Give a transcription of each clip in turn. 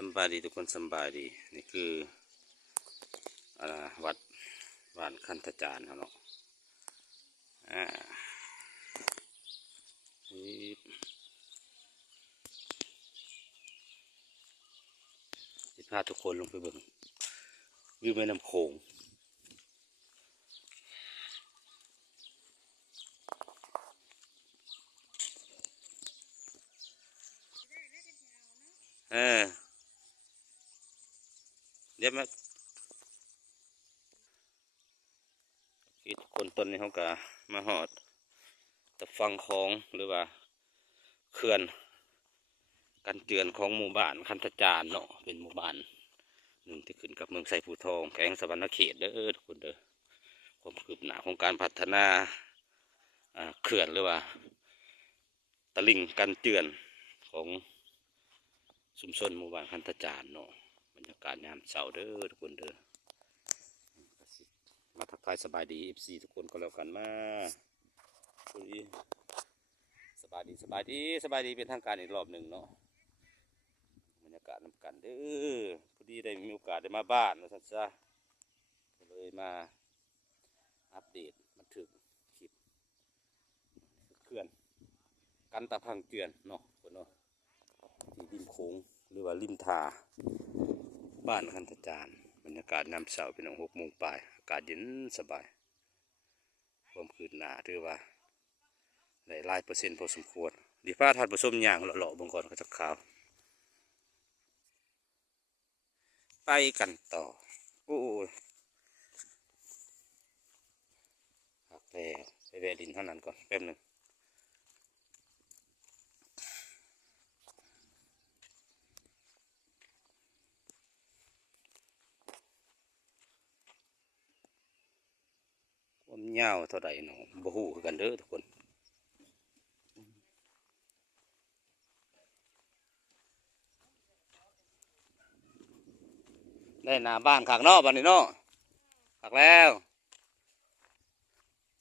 สบายดีทุกคนสบายดีนี่คือวัดบ้านคันธจารย์เนาะนี่พาทุกคนลงไปเบิ่งวิวแม่น้ำโขงเดี๋ยวมาทุกคนต้นนี้เขาก็มาหอดตะฟังของหรือว่าเขื่อนกันเตือนของหมู่บ้านคันธจารย์เนาะเป็นหมู่บ้านหนึ่งที่ขึ้นกับเมืองไซภูทองแขวงสะวรรณเขตเด้อทุกคนเด้อความคืบหน้าของการพัฒนาเขื่อนหรือว่าตลิ่งกันเตือนของชุมชนหมู่บ้านคันธจารย์เนาะบรรยากาศยามเช้าเด้อทุกคนเด้อมาทักทายสบายดีFCทุกคนก็แล้วกันมาสบายดีเป็นทางการอีกรอบหนึ่งเนาะบรรยากาศนำกันเด้อพอดีได้มีโอกาสได้มาบ้านนะท่านจ้าก็เลยมาอัปเดตบันทึกคลิปเขื่อนกันตะพังเตือนเนาะคนเนาะที่ริมโขงหรือว่าริมทาบ้านคันธจารย์บรรยากาศน้ำเสาเป็น6 โมงปลายอากาศเย็นสบายความคืบหน้าถือว่าได้หลายเปอร์เซ็นต์พอสมควรดีพาทานผสมอย่างหล่อๆบางก่อนก็จะขาวไปกันต่อโอ้ยหักแล้วไปแวะดินเท่านั้นก่อนแป๊บหนึ่งความยาวเท่าไหร่เนาะบ่ฮู้คือกันเด้อทุกคนได้หน้าบ้านขากนอกบ้านนี้เนาะขากแล้ว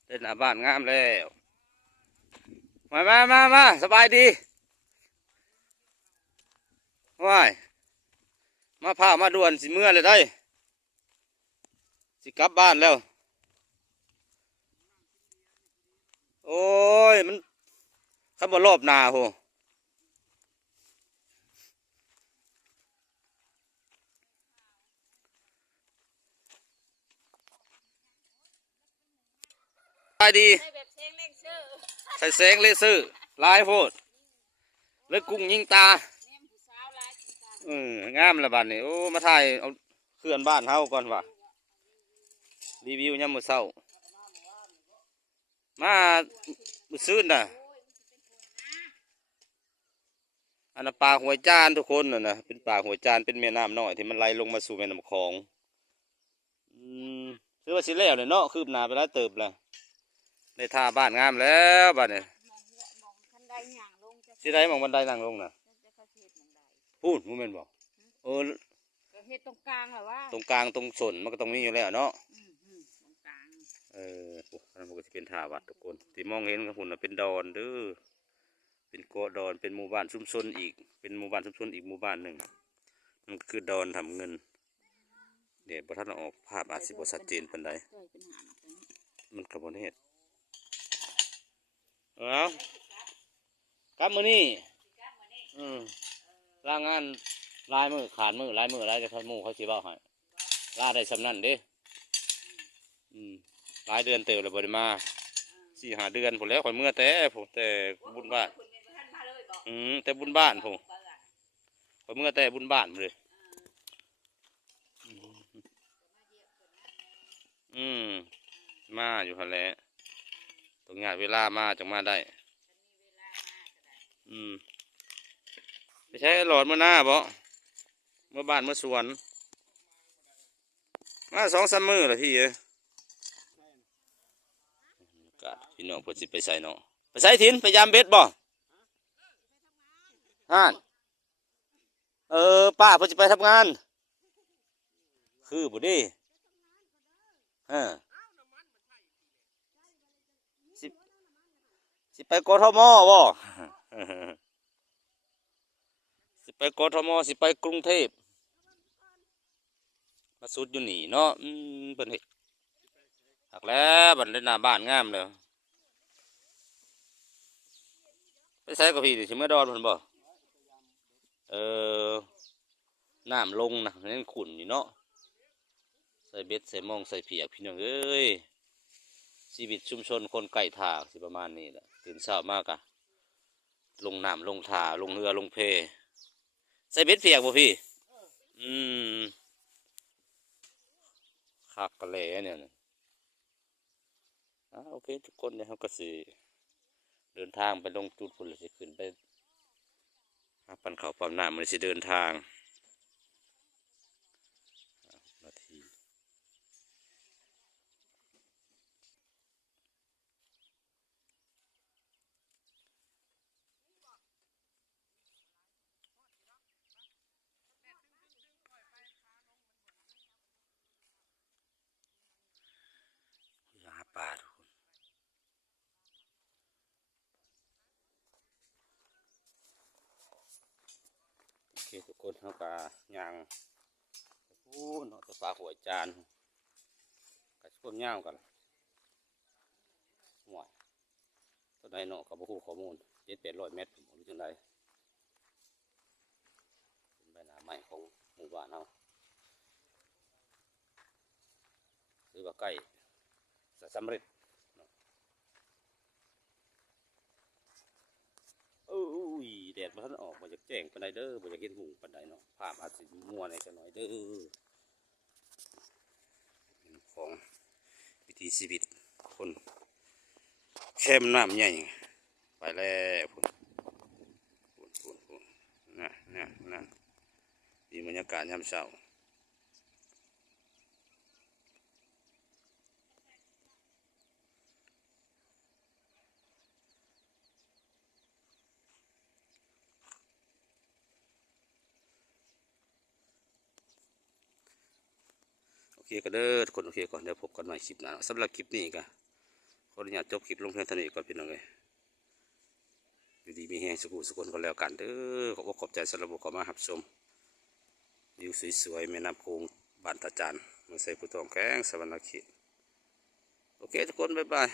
ได้หน้าบ้านงามแล้วมาสบายดีว้ายมาพามาด่วนสิเมื่อเลยได้สิกลับบ้านแล้วโอ้ยมันขับรอบหนาโหสบายดีใส่แสงเลเซอร์ลายโพดเลยกุ้งยิงตางามละบาดนี่โอ้มาถ่ายเอาเขื่อนบ้านเฮาก่อนว่ะรีวิวยามมื้อเช้ามามื้อซื่นน่ะอันนั้นปลาหัวจานทุกคนน่ะเป็นปลาหัวจานเป็นแม่น้ำน้อยที่มันไหลลงมาสู่แม่น้ำคลองถือว่าสิแล้วเลยเนาะคืบหน้าไปแล้วเติบละได้ท่าบ้านงามแล้วบ้านนี่สิได้มองบันไดนั่งลงน่ะพูดโมเมนต์บอกเฮ็ดตรงกลางเหรอวะตรงกลางตรงส่วนมันก็ต้องมีอยู่แล้วเนาะตรงกลางอันนั้นมันก็จะเป็นท่าวัดทุกคนที่มองเห็นกับหุ่นเป็นดอนเด้อเป็นเกาะดอนเป็นหมู่บ้านชุมชนอีกเป็นหมู่บ้านชุมชนอีกหมู่บ้านหนึ่งมันก็คือดอนทำเงินเดี๋ยวพอท่านออกภาพอาจสิบชัดเจนเป็นไรมันกระบวนเหตุกลับมือนี่ล่างงานลายมือขาดมือลายมือลายจะพัดมูเขาสีบ้าให้ล่าได้สำนันเด้หลายเดือนเติบเลยบริมา4-5 เดือนผมแล้วข่อยเมื่อแต่บุญบ้านแต่บุญบ้านผมข่อยเมื่อแต่บุญบ้านเลยมาอยู่ฮะแล้วตรงงานเวลามาจังมาได้ไม่ใช่หลอดเมื่อหน้าบ่เมื่อบ้านเมื่อสวนมา2-3 มื้อละพี่กาดพี่น้องเพิ่นสิไปใส่เนาะไปใส่ถิ่นไปยามเบ็ดบ่ฮะป้าเพิ่นสิไปทำงานคือบ่ดีสิไปกทมบ่สิ ไปกทมสิไปกรุงเทพมาสุดอยู่นี่เนาะเพิ่นเฮ็ดหักแล้วบัดนี้หน้าบ้านงามเลยไปใส่กับพี่ดิสิเมื่อดอนเพิ่นบ่เออน้ำลงนะนั่นขุ่นอยู่เนาะใส่เบ็ดใส่หมองใส่เผียกพี่น้องเอ้ยชีวิตชุมชนคนไก่ทางสิประมาณนี้แหละตื่นเช้ามากอะลงน้ำลงท่าลงเรือลงเพใส่เบ็ดเผียกบ่พี่อืมคักกะแลเนี่ยนะโอเคทุกคนเนี่ยเขาก็สิเดินทางไปลงจุดพุ่นเลยสิขึ้นไปหาปันเขาปั๊มน้ำมันสิเดินทางนาทีหาปลาทุกคนโอเคทุกคนเขาก็ย่างโอ้เนาะตัวปลาหัวจานกับพวกย่างกันห่วยตัวใดเนาะกับผู้ข้อมูล700-800 เมตรผมรู้จังไดเป็นใบหน้าใหม่ของหมู่บ้านเราหรือว่าใกล้สำเร็จโอ้ยแดดมันออกมาจากแจ้งปานใดเด้อมาจากเห็นหุงปานใดเนาะภาพอาจสิมัวในจังหน่อยเด้อของวิถีชีวิตคนเข้มน้ำใหญ่ไปแล้วพุ่นนะมีบรรยากาศยามเช้าโอเคก็เด้อทุกคนโอเคก่อนเดี๋ยวพบกันใหม่คลิปหน้าสำหรับคลิปนี้ก็ขออนุญาตจบคลิปลงเพียงเท่านี้ก่อนพี่น้องเลยอยู่ดีมีแห้งสุขก็แล้วกันเด้อขอบใจสำหรับผู้เข้ามารับชมวิวสวยๆแม่น้ำโขงบ้านตาจานเมืองไซผู้ทองแข้งสวรรณเขตโอเคทุกคนบ๊ายบาย